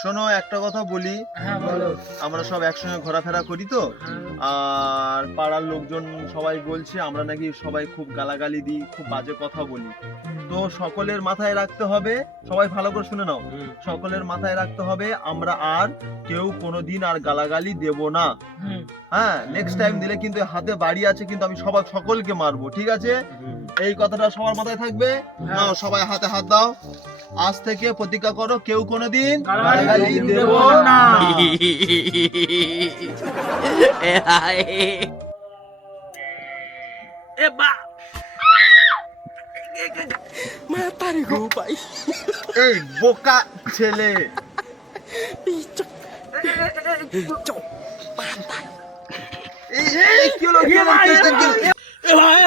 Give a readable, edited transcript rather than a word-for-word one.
শোনো একটা কথা বলি, হ্যাঁ বলো। আমরা সব একসঙ্গে ঘোরাফেরা করি তো, আর পাড়ার লোকজন সবাই বলছে আমরা নাকি সবাই খুব গালাগালি দিই, খুব বাজে কথা বলি। তো সকলের মাথায় রাখতে হবে, সবাই ভালো করে শুনে নাও, সকলের মাথায় রাখতে হবে আমরা আর কেউ কোনোদিন আর গালাগালি দেব না। হ্যাঁ, নেক্সট টাইম দিলে কিন্তু হাতে বাড়ি আছে, কিন্তু আমি সকলকে মারবো, ঠিক আছে? এই কথাটা সবার মাথায় থাকবে। নাও সবাই হাতে হাত দাও, আজ থেকে প্রতিজ্ঞা করো কেউ কোনোদিন গালাগালি দেব না। এই বোকা ছেলে, এই কি হলো, কি হলো, কি হলো, কি হলো? ভাই